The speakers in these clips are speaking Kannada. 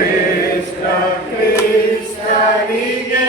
ಶ್ರೇಷ್ಠ ಕ್ರಿಸ್ತನಿಗೆ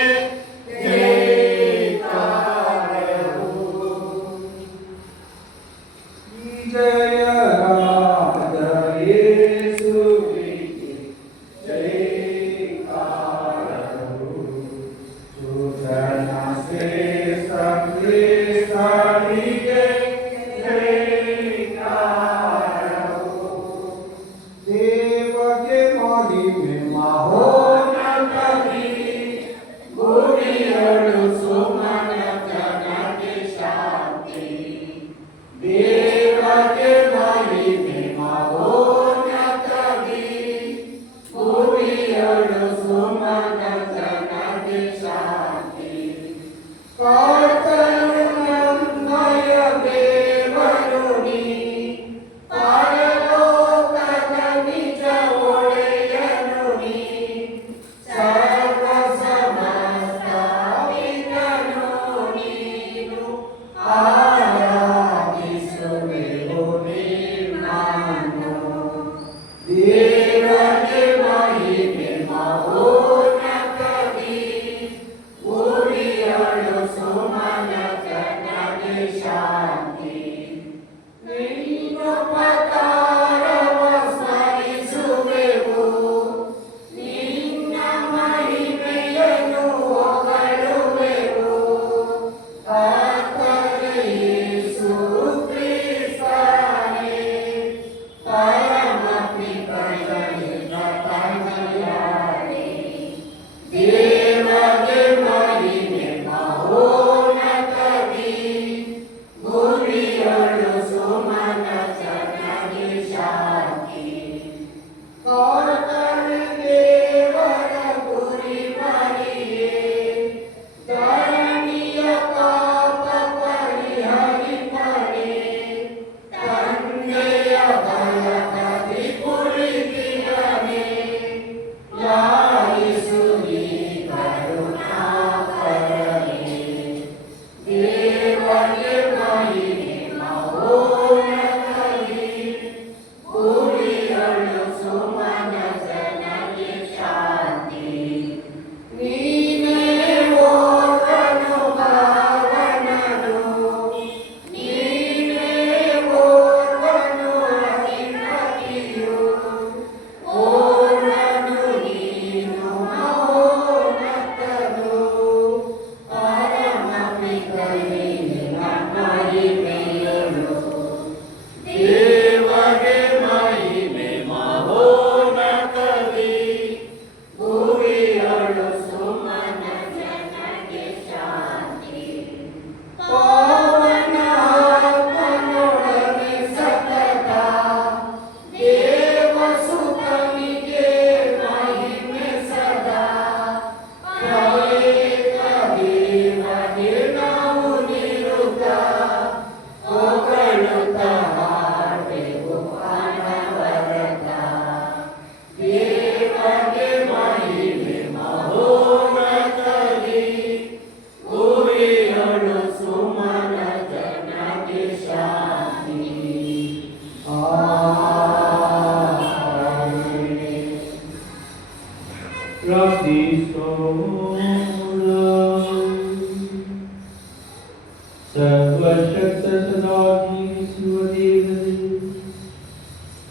ಸರ್ವಶಕ್ತ ಸದಾ ಜೀವಿಸುವ ದೇವರೇ,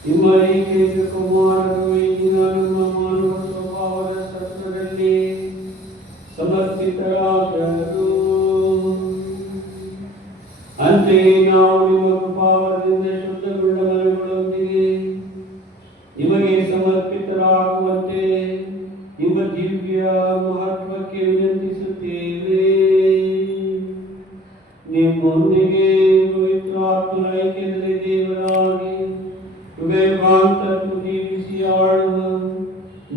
ನಿಮ್ಮ ಏಕೈಕ ಕುಮಾರನು ಇಂದಿನ ನಮ್ಮ ಮಾನವ ಸ್ವಭಾವದ ಸತ್ವದಲ್ಲಿ ಸಮರ್ಪಿತರಾದರು. ಅಂತೆಯೇ ನಾವು ನಿಮ್ಮ ಕೃಪಾವರದಿಂದ ಶುದ್ಧಗೊಂಡ ಮನಗಳೊಂದಿಗೆ ನಿಮಗೆ ಸಮರ್ಪಿತರಾಗುವಂತೆ ನಿಮ್ಮ ದಿವ್ಯ ಮಹತ್ವಕ್ಕೆ ವಿನಂತಿಸುತ್ತೇವೆ. ನಿಮ್ಮೊಂದಿಗೆ ಪವಿತ್ರಾತ್ಮನ ಐಕ್ಯದಲ್ಲಿ ದೇವರಾಗಿ ಯುಗಾಂತರಕ್ಕೂ ಜೀವಿಸಿ ಆಳುವ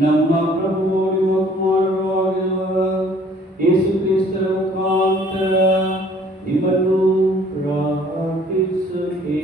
ನಮ್ಮ ಪ್ರಭು ನಿಮ್ಮ ಕುಮಾರರಾಗಿರುವ ಯೇಸು ಕ್ರಿಸ್ತರ ಮುಖಾಂತರ ನಿಮ್ಮನ್ನು ಪ್ರಾರ್ಥಿಸುತ್ತೇವೆ.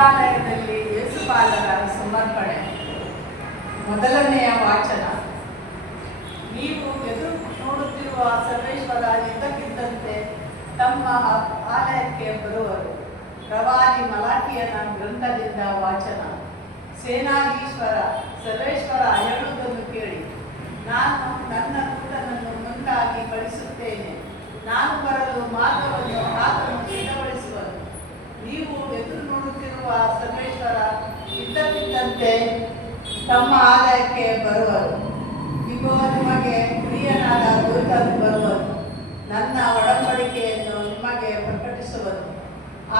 ದೇವಾಲಯದಲ್ಲಿ ಯೇಸುಪಾಲರ ಸಮರ್ಪಣೆ. ಮೊದಲನೆಯ ವಾಚನ. ನೀವು ಎದುರು ನೋಡುತ್ತಿರುವ ಸರ್ವೇಶ್ವರ ಇದ್ದಕ್ಕಿದ್ದಂತೆ ತಮ್ಮ ಆಲಯಕ್ಕೆ ಬರುವರು. ಪ್ರವಾದಿ ಮಲಾಕಿಯನ ಗ್ರಂಥದಿಂದ ವಾಚನ. ಸೇನಾಧೀಶ್ವರ ಸರ್ವೇಶ್ವರ ಹೇಳುವುದನ್ನು ಕೇಳಿ, ನಾನು ನನ್ನ ದೂತನನ್ನು ಮುಂದಾಗಿ ಕಳಿಸುತ್ತೇನೆ. ನಾನು ಬರಲು ಮಾರ್ಗವನ್ನು ಆತನು ಸಿದ್ಧಗೊಳಿಸುವನು. ನೀವು ಎದುರು ನೋಡುತ್ತಿರುವ ಸರ್ವೇಶ್ವರ ಇದ್ದಕ್ಕಿದ್ದಂತೆ ತಮ್ಮ ಆಲಯಕ್ಕೆ ಬರುವರು. ಇಗೋ, ನಿಮಗೆ ಪ್ರಿಯನಾದ ದೂತನು ಬರುವನು. ನನ್ನ ಒಡಂಬಡಿಕೆಯನ್ನು ನಿಮಗೆ ಪ್ರಕಟಿಸುವನು.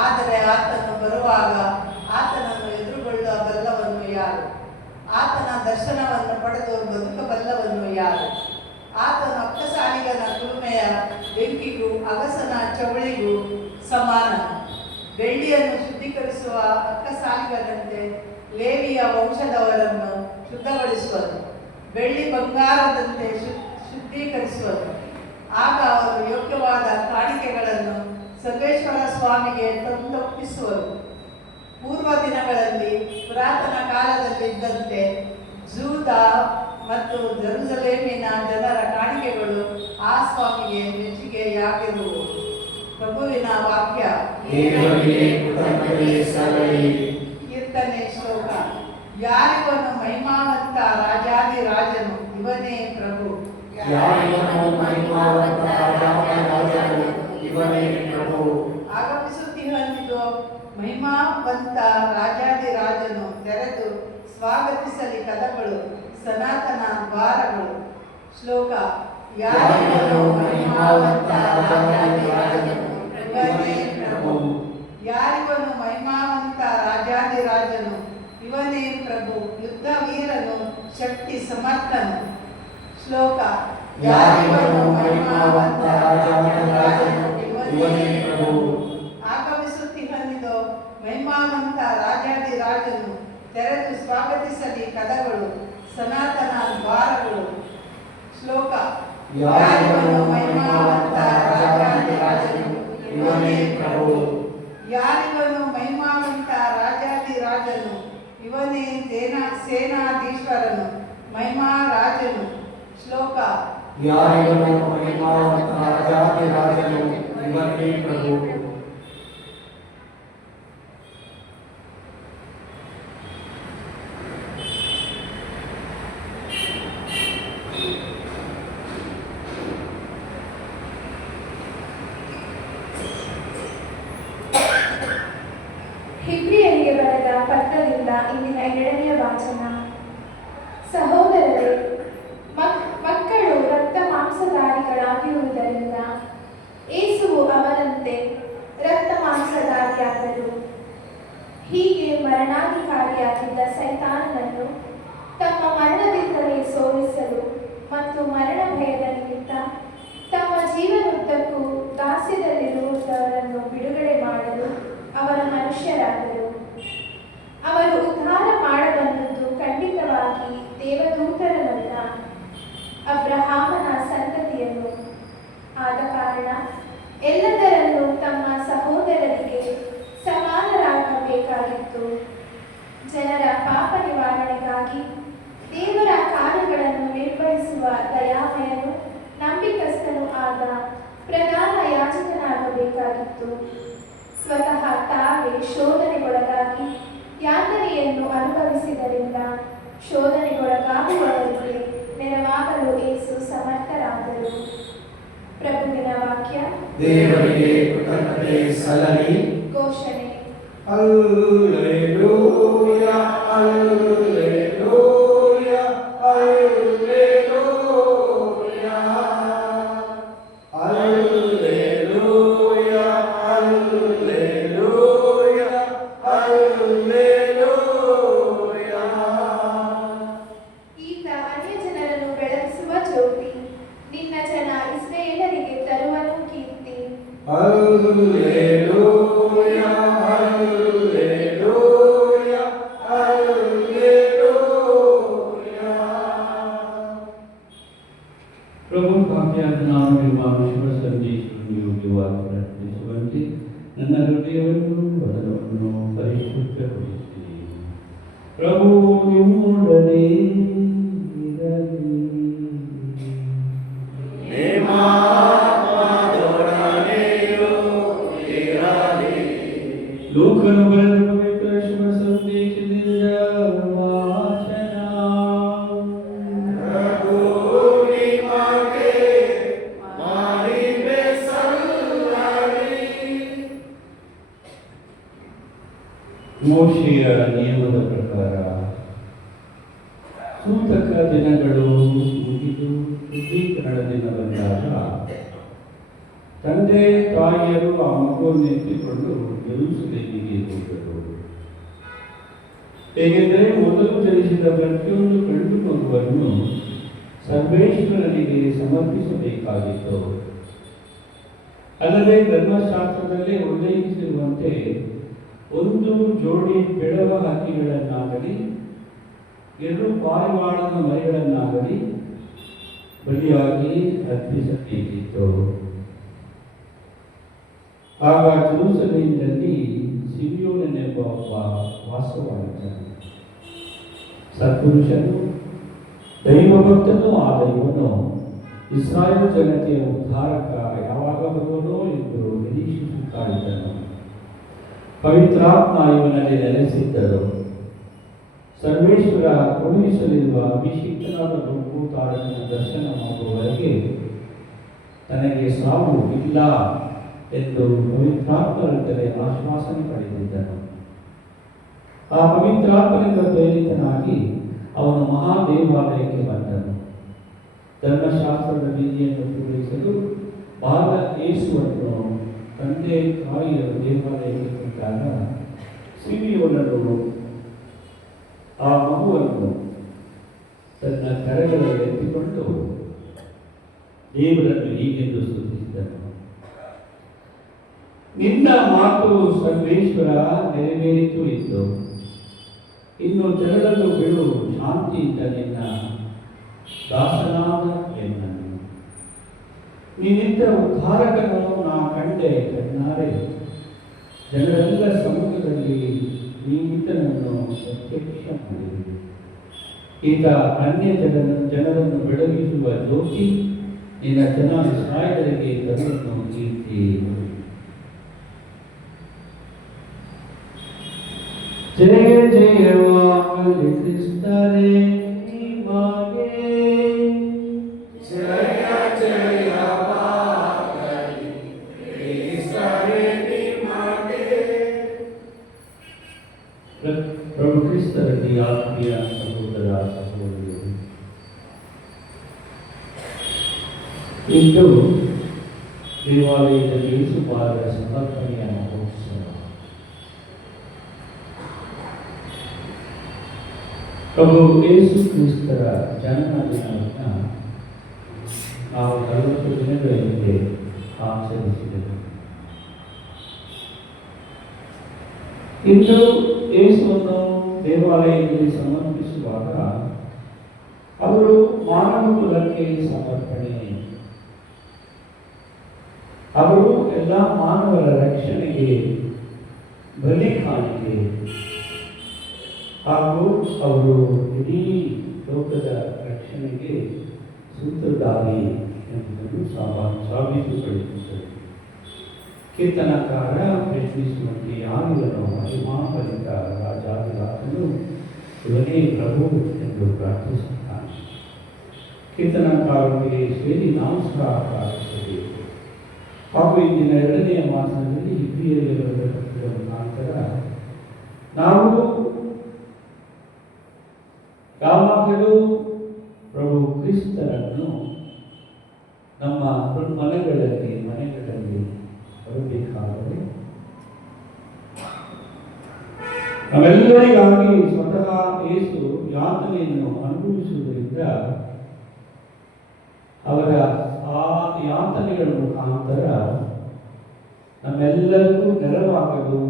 ಆದರೆ ಆತನು ಬರುವಾಗ ಆತನನ್ನು ಎದುರುಗೊಳ್ಳಬಲ್ಲವನು ಯಾರು? ಆತನ ದರ್ಶನವನ್ನು ಪಡೆದು ಬದುಕಬಲ್ಲವನು ಯಾರು? ಆತನು ಅಕ್ಕಸಾಲಿಗನ ಕುಲುಮೆಯ ಬೆಂಕಿಗೂ ಅಗಸನ ಚವಳಿಗೂ ಸಮಾನನು. ಬೆಳ್ಳಿಯನ್ನು ಶುದ್ಧೀಕರಿಸುವ ಅಕ್ಕಸಾಲಿಗನಂತೆ ಲೇವಿಯ ವಂಶದವರನ್ನು ಶುದ್ಧಗೊಳಿಸುವನು. ಬೆಳ್ಳಿ ಬಂಗಾರದಂತೆ ಶುದ್ಧೀಕರಿಸುವನು. ಆಗ ಅವರು ಯೋಗ್ಯವಾದ ಕಾಣಿಕೆಗಳನ್ನು ಸರ್ವೇಶ್ವರ ಸ್ವಾಮಿಗೆ ತಂದೊಪ್ಪಿಸುವರು. ಪೂರ್ವ ದಿನಗಳಲ್ಲಿ ಪುರಾತನ ಕಾಲದಲ್ಲಿದ್ದಂತೆ ಜೂದ ಮತ್ತು ಜೆರುಸಲೇಮಿನ ಜನರ ಕಾಣಿಕೆಗಳು ಆ ಸ್ವಾಮಿಗೆ ಮೆಚ್ಚುಗೆಯಾಗಿರುವು. ಪ್ರಭುವಿನ ವಾಕ್ಯ. ಕೀರ್ತನೆ ಶ್ಲೋಕ. ಯಾರಿವನು ಮಹಿಮಾವಂತ ರಾಜಾದಿರಾಜನು, ಇವನೇ ಪ್ರಭು. ಆಗಮಿಸುತ್ತಿಹನಿದು ಮಹಿಮಾವಂತ ರಾಜಾದಿರಾಜನು. ತೆರೆದು ಸ್ವಾಗತಿಸಲಿ ಕದಗಳು, ಸನಾತನ ದ್ವಾರಗಳು. ಶ್ಲೋಕ. ಯಾರಿವನು ಮಹಿಮಾವಂತ ರಾಜಾದಿರಾಜನು, ಇವನೇ ಪ್ರಭು. ಯಾರಿವನು ಮಹಿಮಾವಂತ ರಾಜಾದಿರಾಜನು, ಇವನೇ ಪ್ರಭು. ಯುದ್ಧ ವೀರನು, ಶಕ್ತಿ ಸಮರ್ಥನು. ಶ್ಲೋಕ. ಯಾರಿವನು ಮಹಿಮಾವಂತ ರಾಜಾದಿರಾಜನು, ಇವನೇ ಪ್ರಭು. ಆಗಮಿಸುತ್ತಿಹನಿದು ಮಹಿಮಾವಂತ ರಾಜಾದಿರಾಜನು. ತೆರೆದು ಸ್ವಾಗತಿಸಲಿ ಕದಗಳು, ಸನಾತನ ದ್ವಾರಗಳು. ಶ್ಲೋಕ. ಯಾರಿವನು ಮಹಿಮಾವಂತ ರಾಜಾದಿರಾಜನು, ಇವನೇ ಪ್ರಭು. ಯಾರಿವನು ಮಹಿಮಾವಂತ ರಾಜಾದಿರಾಜನು, ಇವನೇ ಸೇನಾಧೀಶ್ವರನು, ಮಹಿಮಾರಾಜನು. ಶ್ಲೋಕ. ಯಾರಿವನು ಮಹಿಮಾವಂತ ರಾಜಾದಿರಾಜನು, ಇವನೇ ಪ್ರಭು. ಹಿಬ್ರಿಯರಿಗೆ ಬರೆದ ಪತ್ರದಿಂದ ಇಂದಿನ 2ನೇ ವಾಚನ. ಸಹೋದರರೇ, ಮಕ್ಕಳು ರಕ್ತ ಮಾಂಸಧಾರಿಗಳಾಗಿರುವುದರಿಂದ ಯೇಸುವು ಅವರಂತೆ ರಕ್ತ ಮಾಂಸಧಾರಿಯಾದರು. ಹೀಗೆ ಮರಣಾಧಿಕಾರಿಯಾಗಿದ್ದ ಸೈತಾನನನ್ನು ತಮ್ಮ ಮರಣದಿಂದಲೇ ಸೋಲಿಸಲು ಮತ್ತು ಮರಣ ಭಯದ ನಿಮಿತ್ತ ತಮ್ಮ ಜೀವನದುದ್ದಕ್ಕೂ ದಾಸ್ಯದಲ್ಲಿರುವವರನ್ನು ಬಿಡುಗಡೆ ಮಾಡಲು ಅವರು ಮನುಷ್ಯರಾದರು. ಅವರು ಉದ್ಧಾರ ಮಾಡಬಲ್ಲದು ಖಂಡಿತವಾಗಿ ದೇವದೂತರನ್ನಲ್ಲ, ಅಬ್ರಹಾಮನ ಸಂತತಿಯನ್ನು. ಆದ ಕಾರಣ ಎಲ್ಲದರಲ್ಲೂ ತಮ್ಮ ಸಹೋದರರಿಗೆ ಸಮಾನರಾಗಬೇಕಾಗಿತ್ತು. ಜನರ ಪಾಪ ನಿವಾರಣೆಗಾಗಿ ದೇವರ ಕಾರ್ಯಗಳನ್ನು ನಿರ್ವಹಿಸುವ ದಯಾಮಯನು, ನಂಬಿಕಸ್ಥನೂ ಆದ ಪ್ರಧಾನ ಯಾಜಕನಾಗಬೇಕಾಗಿತ್ತು. ಸ್ವತಃ ತಾವೇ ಶೋಧನೆಗೊಳಗಾಗಿ ಯಾತನೆಯನ್ನು ಅನುಭವಿಸಿದರಿಂದ ಶೋಧನೆಗೊಳಗಾಗುವವರಿಗೆ ನೆರವಾಗಲು ಯೇಸು ಸಮರ್ಥರಾದರು. ಪ್ರಭುವಿನ ವಾಕ್ಯ. ದೇವರಿಗೆ ಕೃತಜ್ಞತೆ ಸಲ್ಲಲಿ. ಘೋಷಣೆ. ಹಲ್ಲೆಲೂಯಾ, ಹಲ್ಲೆಲೂಯಾ, ಹಲ್ಲೆಲೂಯಾ, ಹಲ್ಲೆಲೂಯಾ, ಹಲ್ಲೆಲೂಯಾ, ಹಲ್ಲೆಲೂಯಾ. ಈತ ಅನ್ಯಜನರನ್ನು ಬೆಳಗಿಸುವ ಜ್ಯೋತಿ, ನಿನ್ನ ಜನ ಇಸ್ರಾಯೇಲರಿಗೆ ತರುವನು ಕೀರ್ತಿ. ಹಲ್ಲೆಲೂಯಾ, ಹಲ್ಲೆಲೂಯಾ, ಹಲ್ಲೆಲೂಯಾ. ಪ್ರಭು ವಾಕ್ಯದ ನಾಮವಿರುವ ವಿಶ್ವ ಸಂದೇಶವನ್ನು ಯೋಗ್ಯವಾಗಿ ಪ್ರಕಟಿಸುವಂತೆ ನನ್ನ ಹೃದಯವನ್ನು ಬದಲವನ್ನು ಪರಿಶುದ್ಧಗೊಳಿಸಿ. ಪ್ರಭು ನಿಮ್ಮೊಡನೆ ಇರಲಿ. ಲೋಕನು ಬರೆದ ಪವಿತ್ರ ಶುಭ ಸಂದೇಶದಿಂದ ವಾಚನ. ಮೋಶೆಯ ನಿಯಮದ ಪ್ರಕಾರ ಸೂತಕ ದಿನಗಳು ಮುಗಿದು ಶುದ್ಧೀಕರಣ ದಿನ ಬಂದಾಗ ತಂದೆ ತಾಯಿಯರು ಆ ಮಗುವನ್ನು ಎತ್ತಿಕೊಂಡು ಯೆರೂಸಲೇಮಿಗೆ ಹೋದರು. ಹೇಗೆಂದರೆ ಮೊದಲು ಜನಿಸಿದ ಪ್ರತಿಯೊಂದು ಗಂಡು ಮಗುವನ್ನು ಸರ್ವೇಶ್ವರನಿಗೆ ಸಮರ್ಪಿಸಬೇಕಾಗಿತ್ತು. ಅಲ್ಲದೆ ಧರ್ಮಶಾಸ್ತ್ರದಲ್ಲೇ ಉಲ್ಲೇಖಿಸಿರುವಂತೆ ಒಂದು ಜೋಡಿ ಬೆಳವ ಹಕ್ಕಿಗಳನ್ನಾಗಲಿ 2 ಪಾರಿವಾಳದ ಮರಿಗಳನ್ನಾಗಲಿ ಬಲಿಯಾಗಿ ಅರ್ಪಿಸಬೇಕಿತ್ತು. ಆಗ ಜೆರೂಸಲೇಮಿನಲ್ಲಿ ಸಿಮಿಯೋನನೆಂಬ ಒಬ್ಬ ವಾಸವಾಗಿದ್ದನು. ಸತ್ಪುರುಷನು, ದೈವಭಕ್ತನೂ ಆದ ಇವನು ಇಸ್ರಾಯೇಲ್ ಜನತೆಯ ಉದ್ಧಾರಕ ಯಾವಾಗ ಬರುವನೋ ಎಂದು ನಿರೀಕ್ಷಿಸುತ್ತಾ ಇದ್ದನು. ಪವಿತ್ರಾತ್ಮ ಇವನಲ್ಲಿ ನೆಲೆಸಿದ್ದರು. ಸರ್ವೇಶ್ವರ ಕಳುಹಿಸಲಿರುವ ಅಭಿಷಿಕ್ತನಾದ ಲೋಕೋದ್ಧಾರಕನ ದರ್ಶನ ಮಾಡುವವರೆಗೆ ತನಗೆ ಸಾವು ಇಲ್ಲ ಎಂದು ಪವಿತ್ರಾತ್ಮರಿಂದಲೇ ಆಶ್ವಾಸನೆ ಪಡೆದಿದ್ದನು. ಆ ಪವಿತ್ರಾತ್ಮನಿಂದ ಪ್ರೇರಿತನಾಗಿ ಅವನು ಮಹಾದೇವಾಲಯಕ್ಕೆ ಬಂದನು. ಧರ್ಮಶಾಸ್ತ್ರದ ವಿಧಿಯನ್ನು ಪೂರೈಸಲು ಬಾಲ ಯೇಸುವನ್ನು ತಂದೆ ತಾಯಿಯರು ದೇವಾಲಯಕ್ಕೆ ಬಂದಾಗ ಸಿಮಿಯೋನನು ಆ ಮಗುವನ್ನು ತನ್ನ ಕರೆಗಳಲ್ಲಿ ಎತ್ತಿಕೊಂಡು ದೇವರನ್ನು ಹೀಗೆಂದು ಸ್ತುತಿಸಿದನು. ನಿನ್ನ ಮಾತು ಸರ್ವೇಶ್ವರ ನೆರವೇರಿತು ಇತ್ತು. ಇನ್ನು ತೆರಳಲು ಬಿಡು, ಶಾಂತಿಯಿಂದ ನಿನ್ನ ದಾಸನಾದ ಎನ್ನನು. ನೀನಿದ್ದ ಉದ್ಧಾರಕನು ನಾ ಕಂಡೆ ಕಣ್ಣಾರೆ. ಜನರೆಲ್ಲ ಸಮ್ಮುಖದಲ್ಲಿ ನೀನಿದ್ದನನ್ನು ಪ್ರತ್ಯಕ್ಷ ಮಾಡಿದೆ. ಈಗ ಅನ್ಯ ಜನರನ್ನು ಬೆಳಗಿಸುವ ಜ್ಯೋತಿ, ನಿನ್ನ ಜನ ಇಸ್ರಾಯೇಲರಿಗೆ ಕರುಣನ್ನು ಕೀರ್ತಿ. ಜಯ ಜಯವಾಗಲಿ ಕ್ರಿಸ್ತರೇ ನಿಮಗೆ. ಜಯ ಜಯವಾಗಲಿ ಕ್ರಿಸ್ತರೇ ನಿಮಗೆ. ಪ್ರಭು ಕ್ರಿಸ್ತರಲ್ಲಿ ಆತ್ಮೀಯ ಸಹೋದರ ಸಹೋದರಿಯರು, ಇಂದು ದೇವಾಲಯದಲ್ಲಿ ಯೇಸುಪಾದರ ಸಮರ್ಪಣೆಯ ಮಹೋತ್ಸವ. ಪ್ರಭು ಯೇಸು ಕ್ರಿಸ್ತರ ಜನ್ಮದಿನವನ್ನು ನಾವು 40 ದಿನಗಳ ಹಿಂದೆ ಆಚರಿಸಿದೆವು. ಇಂದು ಯೇಸುವನ್ನು ದೇವಾಲಯದಲ್ಲಿ ಸಮರ್ಪಿಸುವಾಗ ಅವರು ಮಾನವ ಕುಲಕ್ಕೆ ಸಮರ್ಪಣೆ. ಅವರು ಎಲ್ಲ ಮಾನವರ ರಕ್ಷಣೆಗೆ ಬಲಿ ಕಾಣಿಕೆ ಹಾಗೂ ಅವರು ಇಡೀ ಲೋಕದ ರಕ್ಷಣೆಗೆ ಸೂತ್ರಧಾರಿ ಎಂಬುದನ್ನು ಸಾಬೀತುಪಡಿಸುತ್ತದೆ. ಕೀರ್ತನಕಾರ ಪ್ರಶ್ನಿಸುವಂತೆ ಯಾರಿಗನು ಮಹಿಮಾಪಲಿತ ರಾಜಾದಿರಾಜನು ಇವನೇ ಪ್ರಭು ಎಂದು ಪ್ರಾರ್ಥಿಸುತ್ತಾನೆ. ಕೀರ್ತನಕಾರರಿಗೆ ಸೇರಿ ನಮಸ್ಕಾರ ಪ್ರಾರ್ಥಿಸಬೇಕು. ಹಾಗೂ ಇಂದಿನ 2ನೆಯ ಮಾಸದಲ್ಲಿ ಹಿರಿಯರ ಮುಖಾಂತರ ನಾವು ಯಾವಾಗಲೂ ಪ್ರಭು ಕ್ರಿಸ್ತರನ್ನು ನಮ್ಮ ಮನೆಗಳಲ್ಲಿ ಬರಬೇಕಾದರೆ ನಾವೆಲ್ಲರಿಗಾಗಿ ಸ್ವತಃ ಯೇಸು ಯಾತನೆಯನ್ನು ಅನುಭವಿಸುವುದರಿಂದ ಅವರ ಆ ಯಾತನೆಗಳ ಮುಖಾಂತರ ನಮ್ಮೆಲ್ಲರಿಗೂ ನೆರವಾಗಲು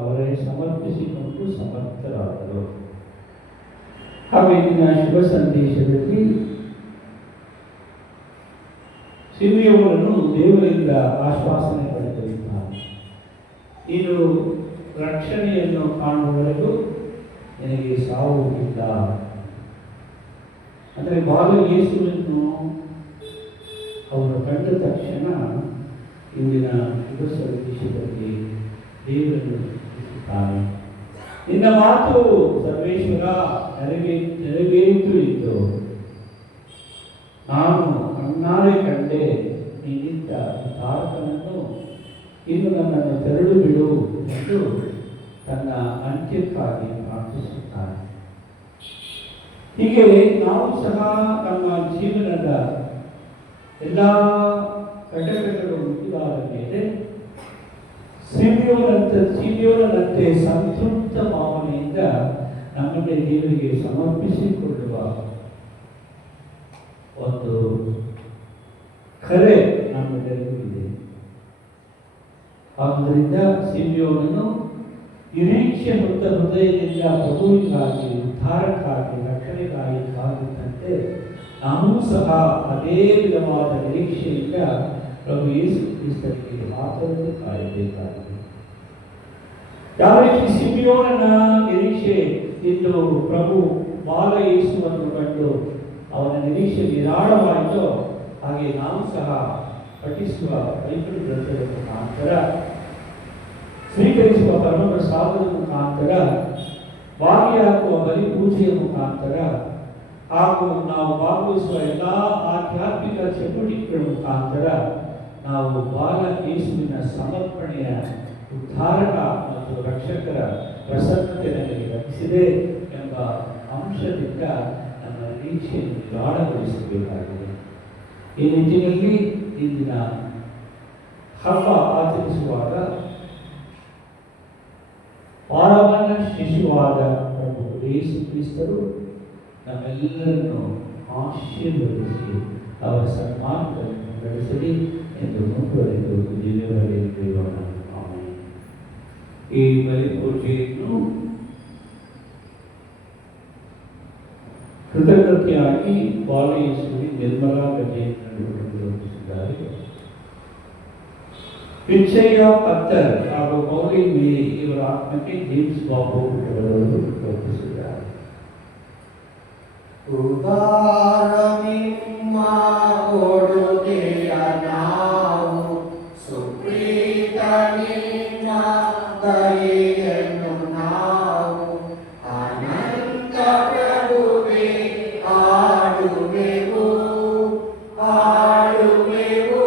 ಅವರೇ ಸಮರ್ಪಿಸಿಕೊಂಡು ಸಮರ್ಥರಾದರು. ಹಾಗೂ ಇಂದಿನ ಶುಭ ಸಂದೇಶದಲ್ಲಿ ಸಿಮಿಯೋನನು ದೇವರಿಂದ ಆಶ್ವಾಸನೆ ಪಡೆದಿದ್ದಾನೆ. ನೀನು ರಕ್ಷಣೆಯನ್ನು ಕಾಣುವವರೆಗೂ ನಿನಗೆ ಸಾವು ಇಲ್ಲ. ಅಂದರೆ ಬಾಲ ಯೇಸುವನ್ನು ಅವರು ಕಂಡ ತಕ್ಷಣ ಇಂದಿನ ಯುಗ ಸಂದೇಶದಲ್ಲಿ ದೇವರನ್ನು ಸ್ತುತಿಸುತ್ತಾನೆ. ನಿನ್ನ ಮಾತು ಸರ್ವೇಶ್ವರ ನೆರವೇರಿತು ಎಂದು ನಾನು ಕಣ್ಣಾರೆ ಕಂಡೆ. ನೀನಿದ್ದ ತಾರಕನನ್ನು ಇನ್ನು ನನ್ನನ್ನು ತೆರಳು ಬಿಡು ಎಂದು ತನ್ನ ಅಂತ್ಯಕ್ಕಾಗಿ ಪ್ರಾರ್ಥಿಸುತ್ತಾನೆ. ಹೀಗೆ ನಾವು ಸಹ ನಮ್ಮ ಜೀವನದ ಎಲ್ಲ ಘಟಕಗಳು ಮುಗಿದಾದ ಮೇಲೆ ಸಿಮಿಯೋನಂತೆ ಸಂತೃಪ್ತ ಭಾವನೆಯಿಂದ ನಮ್ಮನ್ನೇ ದೇವರಿಗೆ ಸಮರ್ಪಿಸಿಕೊಳ್ಳುವ ಒಂದು ಕರೆ ನಮ್ಮೆಲ್ಲರಿಗೂ ಇದೆ. ಆದ್ದರಿಂದ ಸಿಮಿಯೋನನು ನಿರೀಕ್ಷೆ ಹೊತ್ತ ಹೃದಯದಿಂದ ಪ್ರಭುವಿಗಾಗಿ, ಉದ್ಧಾರಕ್ಕಾಗಿ, ರಕ್ಷಣೆಗಾಗಿ ಕಾದಿದ್ದಂತೆ ನಾವು ಸಹ ಅದೇ ವಿಧವಾದ ನಿರೀಕ್ಷೆಯಿಂದ ಪ್ರಭು ಯೇಸು ಕ್ರಿಸ್ತನಿಗೆ ಮಾತನ್ನು ಕಾಯಬೇಕಾಗಿದೆ. ಯಾವ ರೀತಿ ಸಿಮಿಯೋನನ ನಿರೀಕ್ಷೆ ಇಂದು ಪ್ರಭು ಬಾಲ ಯೇಸುವನ್ನು ಕಂಡು ಅವನ ನಿರೀಕ್ಷೆ ನಿರಾಳವಾಯಿತೋ, ಹಾಗೆ ನಾವು ಸಹ ಪಠಿಸುವ ಬೈಬಲ್ ಗ್ರಂಥದ ಮುಖಾಂತರ, ಸ್ವೀಕರಿಸುವ ಪರಮಪ್ರಸಾದದ ಮುಖಾಂತರ, ಭಾಗಿಯಾಗುವ ಬಲಿ ಪೂಜೆಯ ಮುಖಾಂತರ ಹಾಗೂ ನಾವು ಭಾಗವಹಿಸುವ ಎಲ್ಲ ಆಧ್ಯಾತ್ಮಿಕ ಚಟುವಟಿಕೆಗಳ ಮುಖಾಂತರ ನಾವು ಬಾಲ ಯೇಸುವಿನ ಸಮರ್ಪಣೆಯ ಉದ್ಧಾರಕ ಮತ್ತು ರಕ್ಷಕರ ಪ್ರಸನ್ನತೆ ನನಗೆ ಲಭಿಸಿದೆ ಎಂಬ ಅಂಶದಿಂದ ನಮ್ಮ ನಿರೀಕ್ಷೆಯನ್ನು ಗಾಢಗೊಳಿಸಬೇಕಾಗಿದೆ. ಈ ನಿಟ್ಟಿನಲ್ಲಿ ಇಂದಿನ ಹಬ್ಬ ಆಚರಿಸುವಾಗ ಪಾರಮಾನ ಶಿಶುವಾದ ಪ್ರಭು ಯೇಸು ಕ್ರಿಸ್ತರು ನಮ್ಮೆಲ್ಲರನ್ನು ಆಶೀರ್ವದಿಸಿ ಅವರ ಸನ್ಮಾನವನ್ನು ನಡೆಸಲಿ ಎಂದು ಮುಂದುವರೆದು ದಿವ್ಯವಾಗಿ ಆಮೇಲೆ ಈ ಬಲಿ ಪೂಜೆಯನ್ನು ಕೃತಜ್ಞತೆಯಾಗಿ ಬಾಲ ಯೇಸುವಿಗೆ ನಿರ್ಮಲಾ ಗಜೆಯನ್ನು ರೂಪಿಸಿದ್ದಾರೆ. ಪಿಚ್ಚಯ್ಯ ಪತ್ತರ್ ಹಾಗೂ ಮೌಲಿ ಮೇರಿ ಇವರ ಆತ್ಮಕ್ಕೆ ಜೇಮ್ಸ್ ಬಾಬು ಅವರನ್ನು ರೂಪಿಸಿದ್ದಾರೆ. ಉದಾರಮಿಮ್ಮ ಕೊಡುಗೆಯ ನಾವು ಸುಪ್ರೀತ ನಿಮ್ಮ ದಯೆಯನ್ನು ನಾವು ಅನಂತ ಪ್ರಭುವೇ ಆಡುವೆವು ಆಡುವೆವು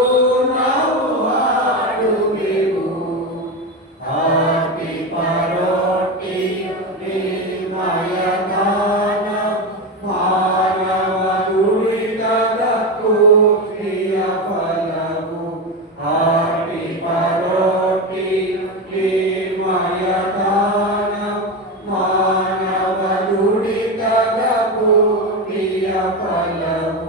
ನಾವು ಆಡುವೆವು. ಆರ್ತಿ ಪರೋಟಿ ಪ್ರೇಮಯ ದಾನ ಮಾನವ ದುಡಿದದಕ್ಕೂ ಪ್ರಿಯ ಫಲವು. ಆರ್ತಿ ಪರೋಟಿ ಪ್ರೇಮಯ ದಾನ ಮಾನವ ದುಡಿದದಕ್ಕೂ ಪ್ರಿಯ ಫಲವು.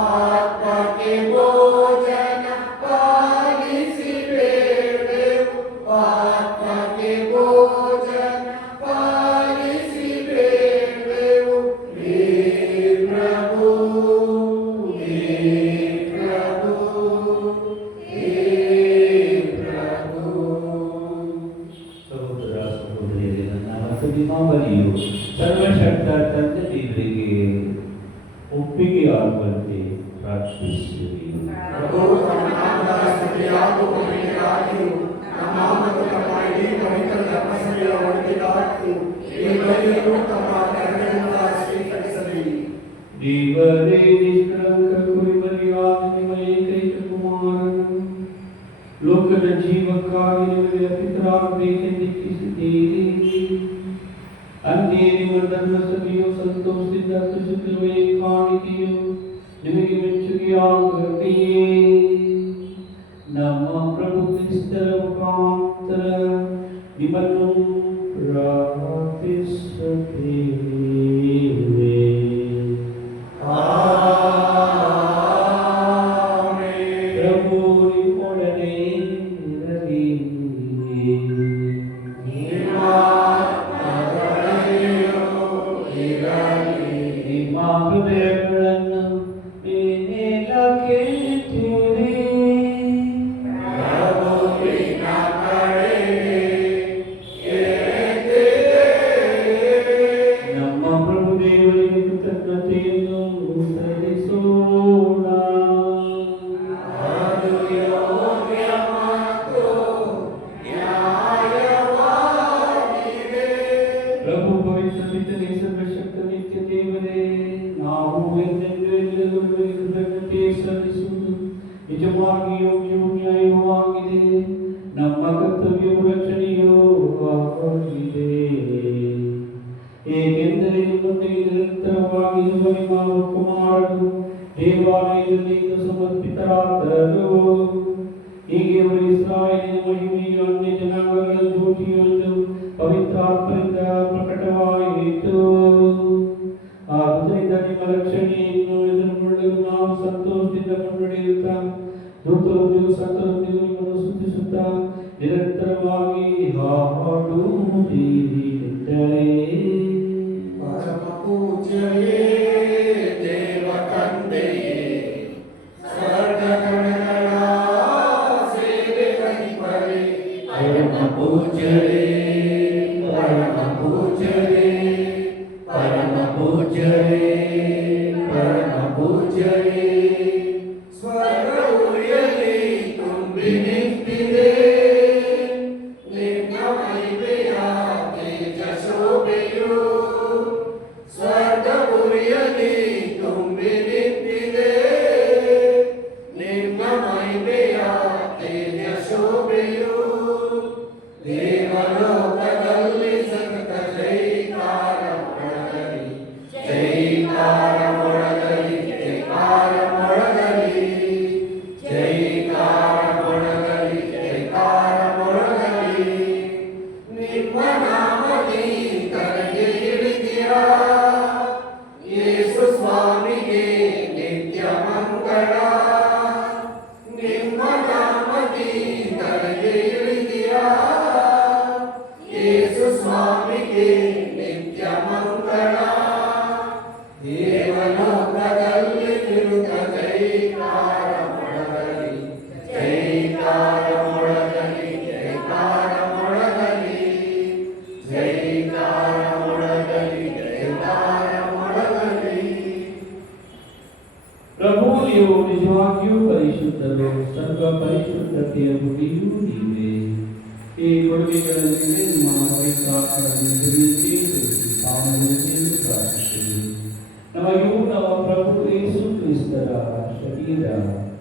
ಆತ್ಮಕ್ಕೆ ಭೋಜನ ಪಾಲಿಸಿ ಬೇಡೆವು ಆತ್ಮಕ್ಕೆ ಭೋಜನ ಪಾಲಿಸಿ ಬೇಡೆವು. ಹೇ ಪ್ರಭು ಹೇ ಪ್ರಭು ಹೇ ಪ್ರಭು. ಸಹೋದರ ಸಹೋದರಿಯರೇ, ನನ್ನ ಮತ್ತು ನಿಮ್ಮ ಬಲಿಯು ಸರ್ವಶಕ್ತ ತಂದೆ ದೇವರಿಗೆ ಒಪ್ಪಿಗೆಯಾಗುವಂತೆ ಪ್ರಾರ್ಥಿಸುತ್ತೀವಿ. ಪ್ರಭು ತಮ್ಮ ನಾಮದ ಸ್ತುತಿಯಾಗು ಮಹಿಮೆಯಾಗಿಯೂ ನಮ್ಮ ಮತ್ತು ನಮ್ಮ ಇಡೀ ಪವಿತ್ರ ಧರ್ಮಸಭೆಯ ಒಳಿತಿಗಾಗಿಯೂ ಈ ಬಲಿಯನ್ನು ತಮ್ಮ ಕರುಣೆಯಿಂದ ಸ್ವೀಕರಿಸಲಿ. ದೇವರೇ ನಿಷ್ಕಳಂಕ ಕುರಿಮರಿಯಾದ ನಿಮ್ಮ ಏಕೈಕ ಕುಮಾರನು ಲೋಕದ ಜೀವಕ್ಕಾಗಿ ನಿಮಗೆ ಅರ್ಪಿತರಾಗಬೇಕೆಂದು ಇಚ್ಛಿಸಿದ್ದೀರಿ. ಅಂತೆಯೇ ನಿಮ್ಮ ಧರ್ಮಸಭೆಯು ಸಂತೋಷದಿಂದ ಅರ್ಪಿಸುತ್ತಿರುವ ಈ ಕಾಣಿಕೆಯು ನಿಮಗೆ ಮೆಚ್ಚುಗೆಯಾಗಬೇಕೆಯೇ. ನಮ್ಮ ಪ್ರಭು ಕ್ರಿಸ್ತರ ಮುಖಾಂತರ ನಿಮ್ಮನ್ನು ಪ್ರಾರ್ಥಿಸುತ್ತೇವೆ. ಆಮೆನ್. ಪ್ರಭು ನಿಮ್ಮೊಡನೆ ಇರಲಿ. ನಿಮ್ಮ ಆತ್ಮದೊಡನೆಯೂ ಇರಲಿ. ನಿಮ್ಮ ಹೃದಯಗಳನ್ನು ಮೇಲಕ್ಕೆತ್ತಿರಿ. ಪ್ರಭುವಿನ ಕಡೆಗೆ ನಿಜವಾಗಿ ಯೋಗ್ಯವೂ ನ್ಯಾಯವೂ ಆಗಿದೆ. ನಮ್ಮ ಕರ್ತವ್ಯವೂ ರಕ್ಷಣೆಯೂ ಆಗಿದೆ. ಏಕೆಂದರೆ ನಿಮ್ಮೊಂದಿಗೆ ನಿರಂತರವಾಗಿ ಇರುವ ನಿಮ್ಮ ಕುಮಾರರು ದೇವಾಲಯದಲ್ಲಿ ಸಮರ್ಪಿತರಾದರು. ಹೀಗೆ ಅವರು ಇಸ್ರಾಯೇಲಿನ ಮಹಿಮೆಯು ಅನ್ಯ ಜನಾಂಗಗಳ ಜ್ಯೋತಿಯೊಂದು ಪವಿತ್ರಾತ್ಮರಿಂದ ಪ್ರಕಟವಾಯಿತು. ಆದ್ದರಿಂದ ನಿಮ್ಮ ರಕ್ಷಣೆಯನ್ನು ಎದುರುಗೊಳ್ಳಲು ನಾವು ಸಂತೋಷದಿಂದ ಮುನ್ನಡೆಯುತ್ತಾ ದೂತರೊಂದಿಗೂ ಸಂತರೊಂದಿಗೂ ನಿಮ್ಮನ್ನು ಸ್ತುತಿಸುತ್ತಾ ನಿರಂತರವಾಗಿ ಹಾಡುವುದೆಂದರೆ ಪರಮ ಪೂಜ್ಯರೇ ದೇವ ತಂದೆಯೇ, ಸ್ವರ್ಗಗಣಗಳ ಸೇವೆಗೈಪರೆ ಪರಮ ಪೂಜ್ಯರೇ, ಪರಮ ಪೂಜ್ಯರೇ, ಪರಮ ಪೂಜ್ಯರೇ, ಪರಮ ಪೂಜ್ಯರೇ. ಸ್ವರ್ಗ ಉರಿಯಲಿ ತುಂಬಿ ನಿಂತಿದೆ ನಿನ್ನ ಮಹಿಮೆಯ ತೇಜ ಶೋಭೆಯು. ಸ್ವರ್ಗ ಉರಿಯಲಿ ತುಂಬಿ ನಿಂತಿದೆ ನಿನ್ನ ಮಹಿಮೆಯ ತೇಜ ಶೋಭೆಯು. ದೇವಲೋಕದಲ್ಲಿ ಸತತ ಜೈಕಾರ ಮೊಳಗಲಿ, ಜೈಕಾರ ಮೊಳಗಲಿ, ಜೈಕಾರ ಮೊಳಗಲಿ, ಜೈಕಾರ ಮೊಳಗಲಿ, ಜೈಕಾರ ಮೊಳಗಲಿ. ನಿಮ್ಮ ನಾಮದಿ ಕರೆಗೆ ಇಳಿದಿರಾ ಯೇಸು ಸ್ವಾಮಿಗೆ ನಿತ್ಯ ಮಂಗಳ. ನಿಮ್ಮ ನಾಮದಿ ಕರೆಗೆ ಇಳಿದಿರಾ ಯೇಸು ಸ್ವಾಮಿಗೆ ನಿತ್ಯ ಮಂಗಳ. ದೇವಲೋಕದಲ್ಲಿ ತಿರುಗ ಜೈಕಾರ ಮೊಳಗಲಿ, ಜೈಕಾರ ಮೊಳಗಲಿ, ಜೈಕಾರ ಮೊಳಗಲಿ, ಜೈಕಾರ ಮೊಳಗಲಿ, ಜೈಕಾರ ಮೊಳಗಲಿ. ಪ್ರಭು ನೀವು ನಿಜವಾಗಿಯೂ ಪರಿಶುದ್ಧರು, ಸರ್ವ ಪರಿಶುದ್ಧತೆಯ ಗುಡಿಯೂ ನೀವೇ. ಈ ಕೊಡುಗೆಗಳಲ್ಲಿ ನಿಮ್ಮ ಪವಿತ್ರಾತ್ಮರನ್ನು ತಿಳಿಸಿ ಪಾವನಗೊಳಿಸಲು ಪ್ರಾರ್ಥಿಸಿರಿ. ನಮಗೂ ನಮ್ಮ ಪ್ರಭು ಯೇಸು ಕ್ರಿಸ್ತರ ಶರೀರ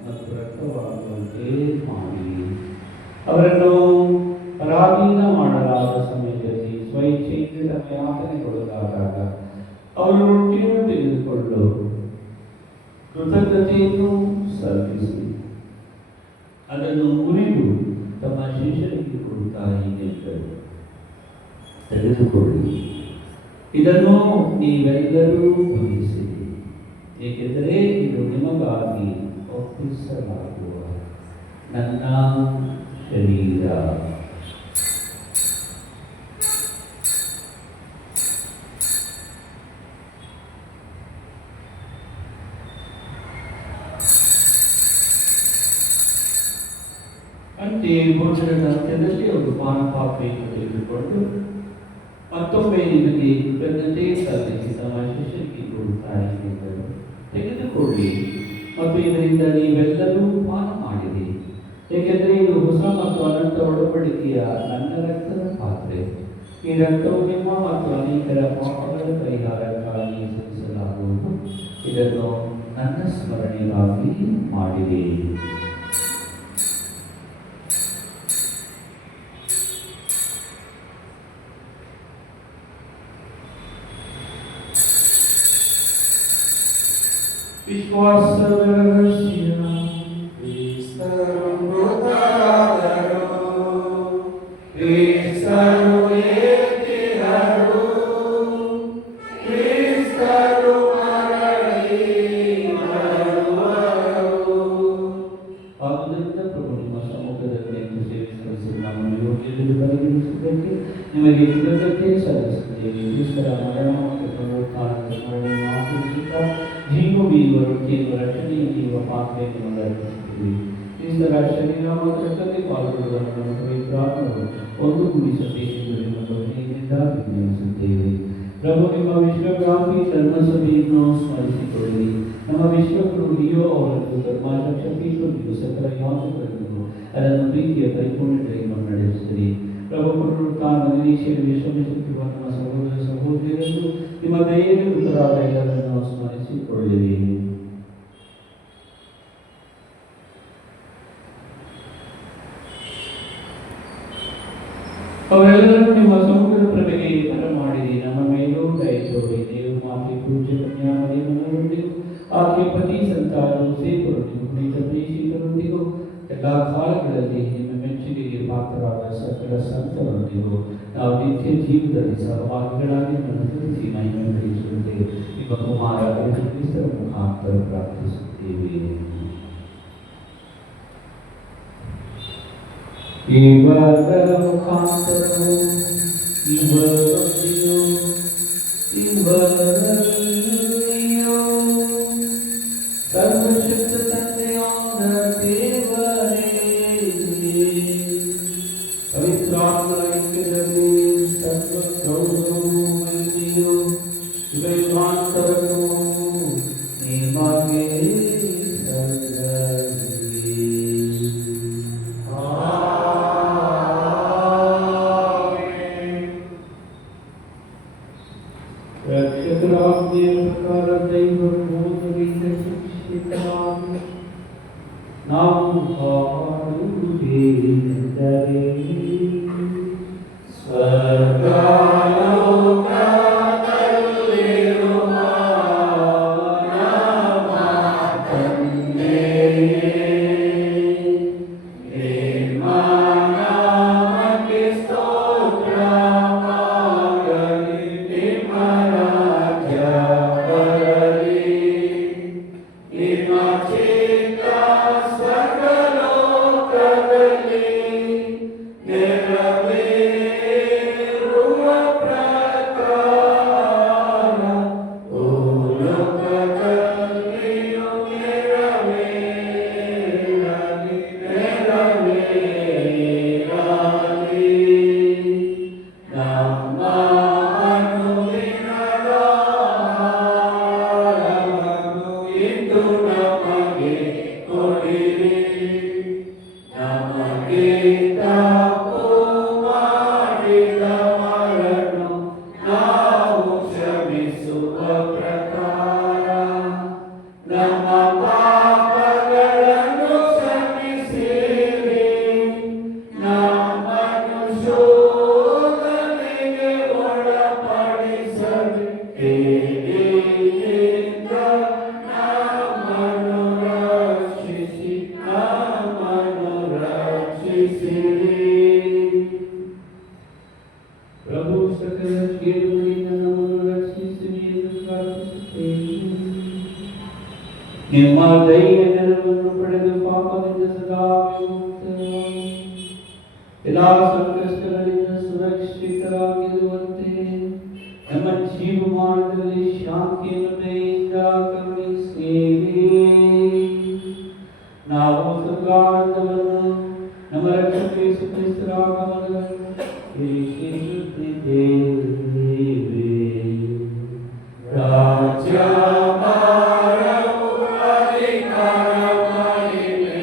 ಮತ್ತು ರಕ್ತವಾಗುವಂತೆ ಮಾಡಿ. ಅವರನ್ನು ಪರಾಧೀನ ಮಾಡಲಾದ ಸಮಯದಲ್ಲಿ ಸ್ವಇಚ್ಛೆಯಿಂದ ಯಾತನೆಗೊಳಗಾದಾಗ ಅವರು ರೊಟ್ಟಿಯನ್ನು ತೆಗೆದುಕೊಂಡು ಕೃತಜ್ಞತೆಯನ್ನು ಸಲ್ಲಿಸಿ ಅದನ್ನು ಮುರಿದು ತಮ್ಮ ಶಿಷ್ಯರಿಗೆ ಕೊಡುತ್ತಾ ಹೀಗೆಂದರು, ತೆಗೆದುಕೊಳ್ಳಿ, ಇದನ್ನು ನೀವೆಲ್ಲರೂ ಭುಜಿಸಿರಿ, ಏಕೆಂದರೆ ಇದು ನಿಮಗಾಗಿ ಒಪ್ಪಿಸಲಾಗುವ ನನ್ನ ಶರೀರ. ಅಂತೆಯೇ ಭೋಜನದ ಅಂತ್ಯದಲ್ಲಿ ಅವರು ಪಾನಪಾತ್ರೆಯನ್ನು ತೆಗೆದುಕೊಂಡು ಮತ್ತೊಮ್ಮೆ ನಿಮಗೆ ಕೃತಜ್ಞತೆ ಸಲ್ಲಿಸಿ ತಮ್ಮ ಶಿಷ್ಯರಿಗೆ ಕೊಡುತ್ತಾರೆ ಎಂದರು, ತೆಗೆದುಕೊಳ್ಳಿ ಮತ್ತು ಇದರಿಂದ ನೀವೆಲ್ಲರೂ ಪಾನ ಮಾಡಿರಿ, ಏಕೆಂದರೆ ಇದು ಹೊಸ ಮತ್ತು ಅನಂತ ಒಡಂಬಡಿಕೆಯ ನನ್ನ ರಕ್ತದ ಪಾತ್ರೆ. ಈ ರಕ್ತವು ನಿಮ್ಮ ಮತ್ತು ಅನೇಕರ ಪಾಪಗಳ ಪರಿಹಾರಕ್ಕಾಗಿ ಸಲ್ಲಿಸಲಾಗುವುದು. ಇದನ್ನು ನನ್ನ ಸ್ಮರಣೆಗಾಗಿ ಮಾಡಿರಿ. ವಿಶ್ವಾಸದ ರಹಸ್ಯ. ಕ್ರಿಸ್ತರು ಮೃತರಾದರು, ಕ್ರಿಸ್ತರು ಎದ್ದಿದರು, ಕ್ರಿಸ್ತರು ಮರಳಿ ಬರುವರು. ಆದುದರಿಂದ ಪ್ರಭು ನಿಮ್ಮ ಸಮ್ಮುಖದಲ್ಲಿ ನಿಂತು ಸೇವಿಸಲು ನಮ್ಮನ್ನು ಯೋಗ್ಯತೆಯನ್ನು ಪರಿಗಣಿಸಿದ್ದಕ್ಕೆ ನಿಮಗೆ ಕೃತಜ್ಞತೆ ಸಲ್ಲಿಸುತ್ತೇವೆ. ಕ್ರಿಸ್ತರ ಮರಣ ಮತ್ತು ಪುನರುತ್ಥಾನದ ಸ್ಮರಣೆಯನ್ನು ಆಚರಿಸುತ್ತಾ ಜೀವ ಬೀರುವ ರೊಟ್ಟಿಯನ್ನು ರಕ್ಷಣೆಯನ್ನು ನೀಡುವ ಪಾತ್ರೆಯನ್ನು ಅರ್ಪಿಸುತ್ತೀವಿ. ಕ್ರಿಸ್ತರ ಶರೀರ ಮತ್ತು ರಕ್ತಕ್ಕೆ ಪಾಲ್ಗೊಳ್ಳುವುದನ್ನು ಪವಿತ್ರಾತ್ಮರು ಒಂದುಗೂಡಿಸಬೇಕೆಂದು ನಿಮ್ಮನ್ನು ಪ್ರೀತಿಯಿಂದ ವಿಜ್ಞಾಪಿಸುತ್ತೇವೆ. ಪ್ರಭು ನಿಮ್ಮ ವಿಶ್ವವ್ಯಾಪಿ ಧರ್ಮಸಭೆಯನ್ನು ಸ್ಮರಿಸಿಕೊಳ್ಳಿ. ನಮ್ಮ ವಿಶ್ವಗುರು ಲಿಯೋ ಅವರನ್ನು ಧರ್ಮಾಧ್ಯಕ್ಷ ಪೀಠದೊಂದಿಗೆ ಸಕಲ ಯಾಜಕರನ್ನು ಅದನ್ನು ಪ್ರೀತಿಯ ಪರಿಪೂರ್ಣತೆಯನ್ನು ನಡೆಸಿರಿ. ಪ್ರಭು ಪುನರುತ್ಥಾನದ ನಿರೀಕ್ಷೆಯಲ್ಲಿ ವಿಶ್ರಮಿಸುತ್ತಿರುವ ನಮ್ಮ ಸಹೋದರ ಸಹೋದರಿಯರನ್ನು ನಿಮ್ಮ ದಯೆಯಲ್ಲಿ ಮೃತರಾದ ಎಲ್ಲರನ್ನು ಸ್ಮರಿಸಿಕೊಳ್ಳಿರಿ. ಅವರೆಲ್ಲರೂ ನಿಮ್ಮ ಸಮಗ್ರ ಪ್ರಭೆಗೆ ಬರಮಾಡಿರಿ. ನಮ್ಮ ಮೇಲೂ ದಯ ತೋರಿ. ದೇವ ಮಾತೆ ಪೂಜ್ಯ ಕನ್ಯಾಮರಿಯಮ್ಮನವರೊಂದಿಗೂ ಆಕೆಯ ಪತಿ ಸಂತ ಯೋಸೇಫರೊಂದಿಗೂ ಪುನೀತ ಪ್ರೇಷಿತರೊಂದಿಗೂ ಎಲ್ಲ ಕಾಲಗಳಲ್ಲಿ ನಿಮ್ಮ ಮೆಚ್ಚುಗೆಗೆ ಪಾತ್ರರಾದ ಸಕಲ ಸಂತರೊಂದಿಗೂ ನಾವು ನಿತ್ಯ ಜೀವನದಲ್ಲಿ ಸಹಭಾಗಿಗಳಾಗಿ ಅನುಸರಿಸಿ ಮಹಿಮೆ ಪಡಿಸುವಂತೆ ನಿಮ್ಮ ಕುಮಾರ ಯೇಸು ಕ್ರಿಸ್ತರ ಮುಖಾಂತರ ಪ್ರಾರ್ಥಿಸುತ್ತೇವೆ. ಇವರ ಮುಖಾಂತರವು ಇವರೊಂದಿಗೂ ಇವರಲ್ಲಿಯೂ ಸರ್ವಶಕ್ತ ತಂದೆಯಾದ ದೇವರೇ, ಪವಿತ್ರಾತ್ಮರ ಐಕ್ಯದಲ್ಲಿ ಸರ್ವ ಗೌರವವೂ ಮಹಿಮೆಯೂ ಯುಗಾಂತರವೂ ನಿಮಗೆ ಸಲ್ಲಲಿ. ರಕ್ಷಕರಾಜ್ಞೆಯ ಪ್ರಕಾರ ದೈವ ಬೋಧನೆಯಿಂದ ಶಿಕ್ಷಿತರಾಗಿ ನಾವು ಹಾಡುವುದೇನೆಂದರೆ, ಸ್ವರ್ಗಲೋಕದಲ್ಲಿರುವ ನಮ್ಮ ತಂದೆಯೇ, ನಿಮ್ಮ ನಾಮಕ್ಕೆ ಸ್ತೋತ್ರವಾಗಲಿ. ನಿಮ್ಮ ರಾಜ್ಯ ಬರಲಿ. ನಿಮ್ಮ ಚಿತ್ತ ಸ್ವರ್ಗಲೋಕದಲ್ಲಿ ನೆರವೇರುವ ಪ್ರಕಾರ ಭೂಲೋಕದಲ್ಲಿಯೂ ನೆರವೇರಲಿ. ನಮ್ಮ ಅನುದಿನದ ಆಹಾರವನ್ನು ಇಂದು ನಮಗೆ ಕೊಡಿರಿ. ನಮಗೆ ತಪ್ಪು ಮಾಡಿದವರನ್ನು ನಾವು ಕ್ಷಮಿಸುವ ಪ್ರಕಾರ ನಮ್ಮ ಪಾಪಗಳನ್ನು ಕ್ಷಮಿಸಿರಿ. ನಮ್ಮನ್ನು ಶೋಧನೆಗೆ ಒಳಪಡಿಸದೆ ಕೇಡಿಯಿಂದ ನಮ್ಮನ್ನು ರಕ್ಷಿಸಿರಿ. ಪ್ರಭು ಸಕಲ ಕೇಡುಗಳಿಂದ ನಮ್ಮನ್ನು ರಕ್ಷಿಸಿರಿ ಎಂದು ಪ್ರಾರ್ಥಿಸುತ್ತೇವೆ. ನಿಮ್ಮ ದಯೆಯ ನೆರವನ್ನು ಪಡೆದು ಪಾಪದಿಂದ ಸದಾ ವಿಮುಕ್ತರಾಗಿ ಎಲ್ಲ ಸಂಕಷ್ಟಗಳಿಂದ ಸುರಕ್ಷಿತರಾಗಿರುವಂತೆ ನಮ್ಮ ಜೀವಮಾನದಲ್ಲಿ ಶಾಂತಿಯನ್ನು ದಯೆಯಿಂದ ಕರುಣಿಸಿರಿ. ನಾವು ಸದಾನಂದವನ್ನು ನಮ್ಮ ರಕ್ಷಕ ಯೇಸು ಕ್ರಿಸ್ತರ ಆಗಮನದಲ್ಲಿ ನಿರೀಕ್ಷಿಸುತ್ತಿದ್ದೇವೆ. ರಾಜ್ಯ ಭಾರವು ಅಧಿಕಾರ ಮಹಿಮೆ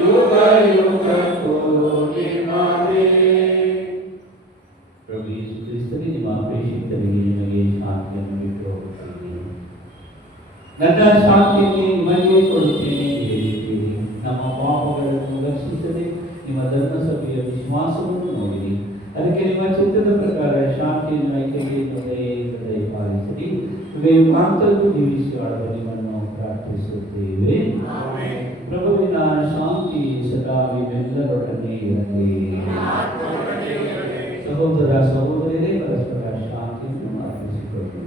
ಯುಗ ಯುಗಕ್ಕೂ ನಿಮ್ಮದೇ. ಪ್ರಭು ಯೇಸು ಕ್ರಿಸ್ತನೇ ನಿಮ್ಮ ಪ್ರೇಷಿತರಿಗೆ ನಿಮಗೆ ಶಾಂತಿಯನ್ನು ಬಿಟ್ಟು ಹೋಗುತ್ತೇನೆ. ನನ್ನ ಶಾಂತಿಯನ್ನು ನಿಮಗೆ ಕೊಡುತ್ತೇನೆ ಎಂದು ಹೇಳಿದ್ದೀರಿ. ನಮ್ಮ ಪಾಪಗಳನ್ನು ರಕ್ಷಿಸದೆ ನಿಮ್ಮ ಧರ್ಮಸಭೆಯ ವಿಶ್ವಾಸವನ್ನು ನೋಡಿರಿ. ಅದಕ್ಕೆ ನಿಮ್ಮ ಚಿತ್ತದ ಪ್ರಕಾರ ಶಾಂತಿಯನ್ನು ಐಕ್ಯತೆಯನ್ನು ದಯಪಾಲಿಸಿರಿ. ಮುಖಾಂತರಕ್ಕೂ ಜೀವಿಸಿ ಆಳುವ ನಿಮ್ಮನ್ನು ಪ್ರಾರ್ಥಿಸುತ್ತೇವೆ. ಪ್ರಭುವಿನ ಶಾಂತಿ ಸದಾ ನಿಮ್ಮೆಲ್ಲರೊಡನೆ ಇರಲಿ. ಸಹೋದರ ಸಹೋದರಿಯರೇ, ಪರಸ್ಪರ ಶಾಂತಿಯನ್ನು ಅರ್ಪಿಸಿಕೊಳ್ಳಿ.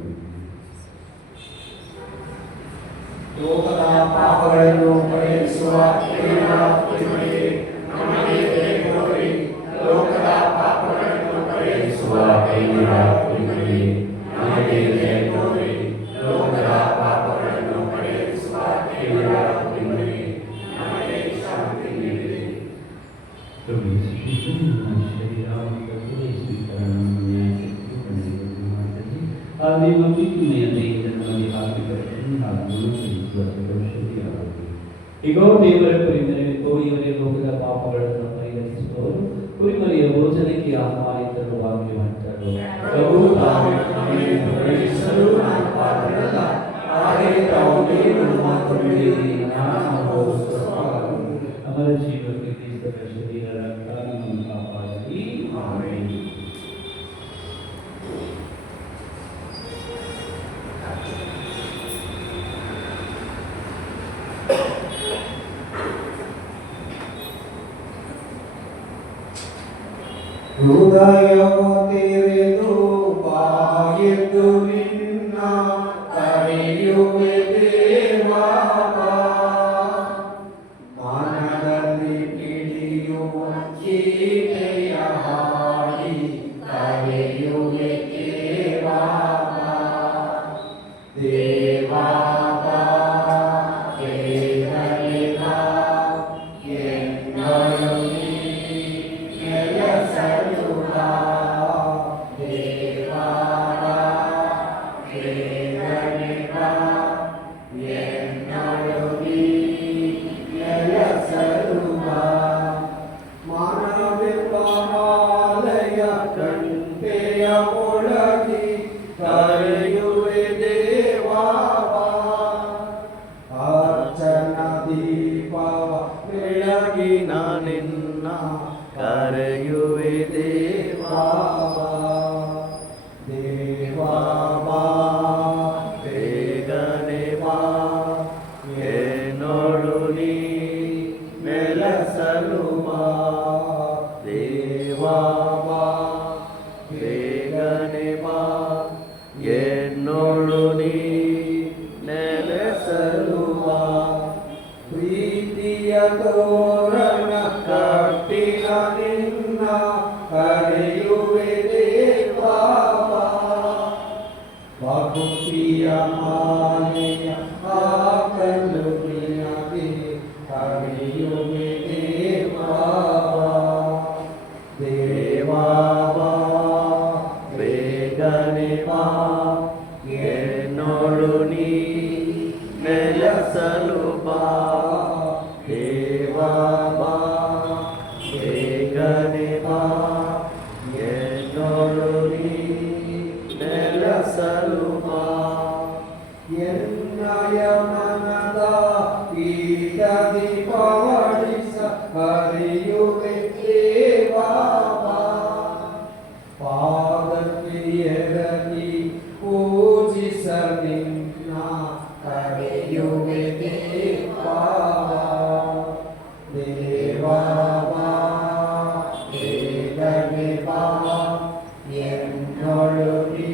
ಲೋಕದ ಪಾಪಗಳನ್ನು ಪರಿಹರಿಸುವ ದೇವರ ಕೃಪೆಗೆ ನಮಗೆ ದಯೆ ತೋರಿ. ಲೋಕದ ಪಾಪಗಳನ್ನು ಪರಿಹರಿಸುವ ದೇವರ ಕೃಪೆಗೆ ನಮಗೆ ದಯೆ ತೋರಿ. ಲೋಕದ ಪಾಪಗಳನ್ನು ಪರಿಹರಿಸುವ ದೇವರ ಕೃಪೆಗೆ ನಮಗೆ ಶಾಂತಿ ನೀಡಿರಿ. ಪ್ರಭು ಯೇಸು ಕ್ರಿಸ್ತನು ನಿಮ್ಮ ಶರೀರವನ್ನು ಸ್ವೀಕರಣವನ್ನು ನ್ಯಾಯಕ್ಕೆ ಕೊಂಡಿರುವುದು ಮಾಡಿದಲ್ಲಿ ಆ ನಿಮ್ಮ ಪ್ರೀತಿಮಯ ದಯೆಯಿಂದ ನಮಗೆ ಹಾಕಿಕೊಳ್ಳಲು ಹಾಗೂ ಗುಣಪಡಿಸುವ ಶಕ್ತಿಯಾಗುತ್ತದೆ. ಈಗೋ ದೇವರ ಕುರಿಮರಿಗೂ ಇವರೇ ಲೋಕದ ಪಾಪಗಳನ್ನು ಪರಿಹರಿಸುವವರು ಕುರಿಮರಿಯ ಭೋಜನಕ್ಕೆ ಆಹ್ವಾನಿತರು ಭಾಗ್ಯವಂತರು. ಪ್ರಭು ತಾವು ನಮ್ಮನ್ನು ಪ್ರವೇಶಿಸಲು ನಾನು ಪಾತ್ರರಲ್ಲ, ಆದರೆ ತಾವು ದೇವರು ಮಾತುಗಳಿರಿ, ನಾನು ಹೋಗುತ್ತೇನೆ. ಅಮರ ಜೀವಕ್ಕೆ ಕ್ರಿಸ್ತರ ಶರೀರ ರಕ್ತ ನಮ್ಮನ್ನು ಕಾಪಾಡಲಿ. ಆಮೆನ್. ಹೃದಯವ ತೆರೆದು ಬಾಯೆದ್ದು ನಿನ್ನ ಕರೆಯುವೆ ದೇವಾ ಬಾ. ಮನದಲ್ಲಿ ಹಿಡಿಯುವ ಗೀತೆಯ ಹಾಡಿ ಕರೆಯುವೆ ದೇವಾ ಬಾ. ದೇವಾ ಬಾ, ಬೇಗನೆ ಬಾ, ಎನ್ನಳು ನೀ ನೆಲೆಸಲು ಬಾ. ದೇವಾ ಬಾ, ಬೇಗನೆ ಬಾ, ಎನ್ನಳು ನೀ ನೆಲೆಸಲು ಬಾ. ಮಾನವೆಂಬ ಮಾಲೆಯ ಗಂಟೆಯ ಒಳಗೆ ಕರೆಯುವೆ ದೇವಾ ಬಾ. ಅರ್ಚನ ದೀಪವ ಬೆಳಗಿನ ನಿನ್ನ ಕರೆಯುವೆ ದೇವಾ ಬಾ. ದೇವಾ ಬಾ, ಬೇಗನೆ ಬಾ, ಏನೋಳು ನೀ ನೆಲೆಸಲು ಬಾ. ದೇವಾ ಬಾ, ಬೇಗನೆ ಬಾ, ಏನೋಳು ನೀ ನೆಲೆಸಲು ಬಾ. ಪ್ರೀತಿಯ ತೋರಣ ಕಟ್ಟಿನ ನಿನ್ನ ಕರೆಯುವೆ ದೇವಾ ಬಾ. ಭಕ್ತಿಯ ಮಾಲೆಯ ಹಾಕಲು ನಿನಗೆ ಕರೆಯುವೆ ದೇವಾ ಬಾ. ದೇವಾ ಬಾ, ಬೇಗನೆ ಬಾ, ಏನೋಳು ನೀ ನೆಲೆಸಲು ಬಾ. ದೇವಾ ಬಾ, ಬೇಗನೆ ಬಾ, ಏನೋಳು ನೀ ನೆಲೆಸಲು ಬಾ. ಎನ್ನಯ ಮನದ ಪೀಠದಿ ಪವಡಿಸ ಕರೆಯುವೆ ದೇವಾ ಬಾ. ಪಾದಕ್ಕೆ ಎರಗಿ ಪೂಜಿಸ ನಿನ್ನ ಕರೆಯುವೆ ದೇವಾ ಬಾ. ದೇವಾ ಬಾ, ಬೇಗನೆ ಬಾ, ಎನ್ನೋಳು ನೀ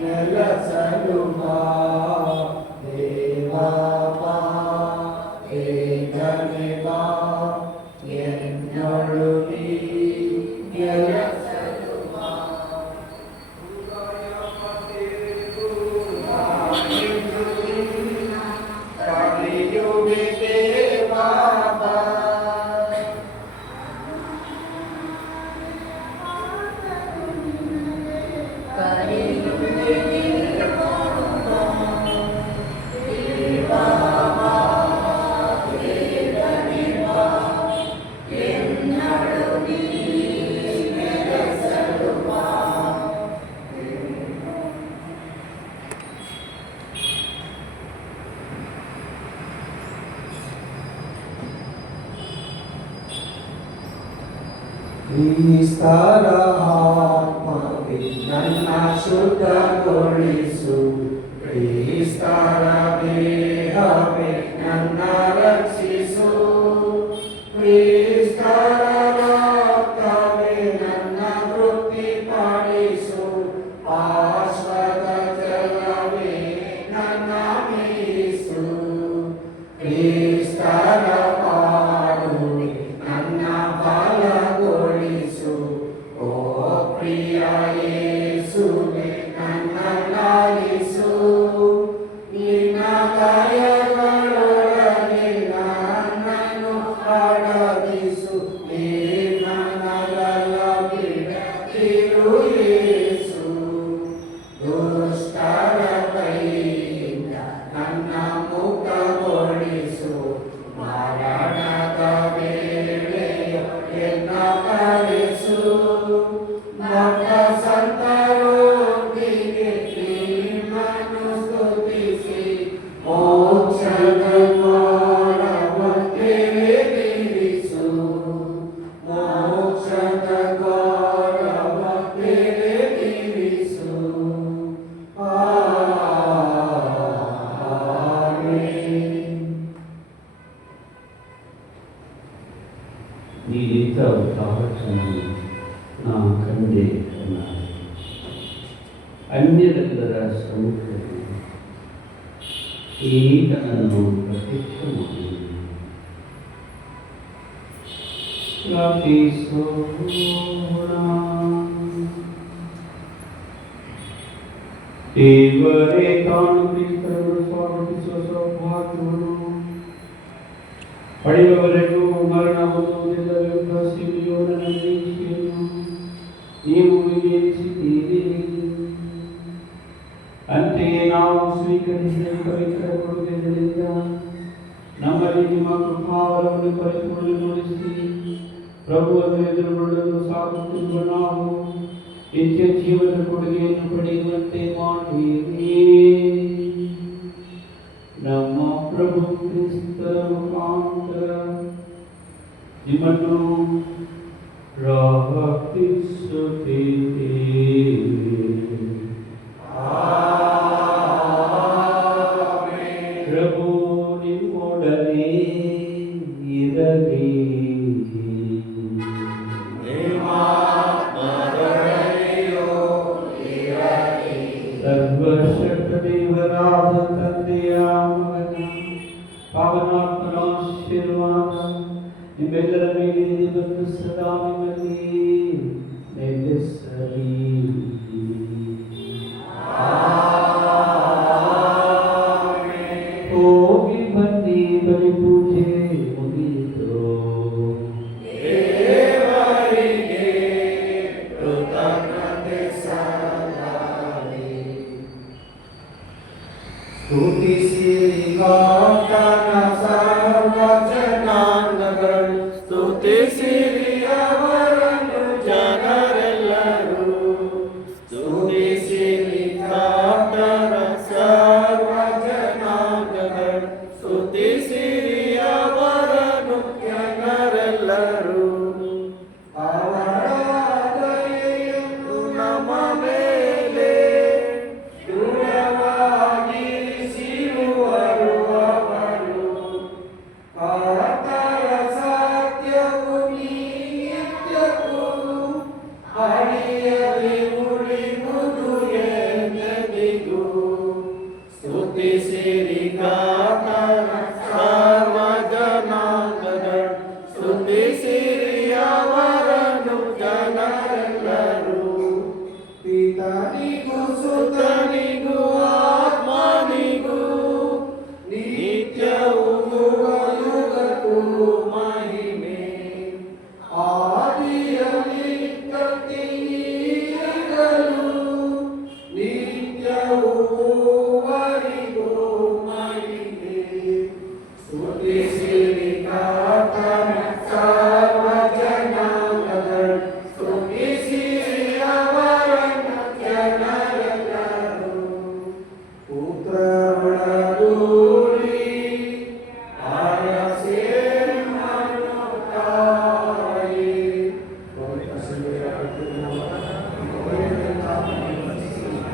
ನೆಲೆಸಲು ಬಾ. ದೇವಾ ಬಾ, ಬೇಗನೆ ಬಾ, ಎನ್ನೋಳು ನೀ ನೆಲೆಸಲು ಬಾ. ಕರೆಯುವೆ ದೇವಾ ಬಾ. ಕ್ರಿಸ್ತರ ಆತ್ಮವೇ ನನ್ನ ಶುದ್ಧಗೊಳಿಸು. ಕ್ರಿಸ್ತರ ದೇಹವೇ ನನ್ನ ರಕ್ಷಿಸು. ಕ್ರಿಸ್ತರ ರಕ್ತವೇ ನನ್ನ ತೃಪ್ತಿಪಡಿಸು. ಪಾರ್ಶ್ವದ ಜಲವೇ ನನ್ನ ಮೀಸು. ಕ್ರಿಸ್ತರ ಪಾಡುವೆ ನನ್ನ ಬಲಗೊಳಿಸು. ಓ ಪ್ರಿಯ ಯೇಸುವೆ ನನ್ನ ಲಾಲಿಸು. ನಿನ್ನ ದಯಗಳೊಳಗೆ ನನ್ನನ್ನು ಅಡಗಿಸು. ನಿನ್ನನ್ನಲ್ಲ ಬಿಡದಿರು ಯೇಸು. ದುಷ್ಟರ ಕೈಯಿಂದ ನನ್ನ ಮುಕ್ತಗೊಳಿಸು. ಮರಣದ ವೇಳೆಯು ಎನ್ನ ಕರೆಸು. ಮತ ಸಂತರೊಂದಿಗೆ ನಿಮ್ಮನ್ನು ಸ್ತುತಿಸಿ ಮೋಕ್ಷದ ದ್ವಾರವನ್ನೇ ನಿಲ್ಲಿಸು. ಮೋಕ್ಷದ ದ್ವಾರವನ್ನೇ ನಿಲ್ಲಿಸು. ಆಮೆನ್. ಈ ರೀತಿಯ ಪ್ರಾರ್ಥನೆ ನಾ ಕಂಡೆ ಕಣ್ಣಾರೆ. ಅನ್ಯರೆಲ್ಲರ ಸಮ್ಮುಖದಲ್ಲಿ ಈತನನ್ನು ಪ್ರತ್ಯಕ್ಷ ಮಾಡಿ ಪ್ರಾರ್ಥಿಸೋಣ. ದೇವರೇ ತಾನು ಕ್ರಿಸ್ತರನ್ನು ಸ್ವಾಗತಿಸುವ ಸೌಭಾಗ್ಯವನ್ನು ಪಡೆಯುವವರೆಗೂ ಮರಣವನ್ನು ನಿಲ್ಲವೆಂಬ ಸಿಮಿಯೋನ ನಿರೀಕ್ಷೆಯನ್ನು ನೀವು ವಿವೇಚಿಸಿದ್ದೀರಿ. ಅಂತೆಯೇ ನಾವು ಸ್ವೀಕರಿಸಿದ ಪವಿತ್ರ ಕೊಡುಗೆಗಳಿಂದ ನಮ್ಮಲ್ಲಿ ನಿಮ್ಮ ಕೃಪಾವರವನ್ನು ಪರಿಪೂರ್ಣಗೊಳಿಸಿ ಪ್ರಭುವನ್ನು ಎದುರುಗೊಳ್ಳಲು ಸಾಗುತ್ತಿರುವ ನಾವು ನಿತ್ಯ ಜೀವನ ಕೊಡುಗೆಯನ್ನು ಪಡೆಯುವಂತೆ ಮಾಡಿರಿ. ನಮ್ಮ ಪ್ರಭು ಕ್ರಿಸ್ತರ ಮುಖಾಂತರ ನಿಮ್ಮನ್ನು ಪ್ರಾರ್ಥಿಸುತ್ತೇವೆ. ಪ್ರಭು ನಿಮ್ಮೊಡನೆ ಇರಲಿ. ಸರ್ವಶಕ್ತ ದೇವರಾದ ತಂದೆಯ ಮಗನ ಪಾವನಾತ್ಮನ ಆಶೀರ್ವಾದ ನಿಮ್ಮೆಲ್ಲರ ಮೇಲೆ ಬಂದು ಸದಾ ನಿಮ್ಮಲ್ಲಿ ನೆಲೆಸಲಿ.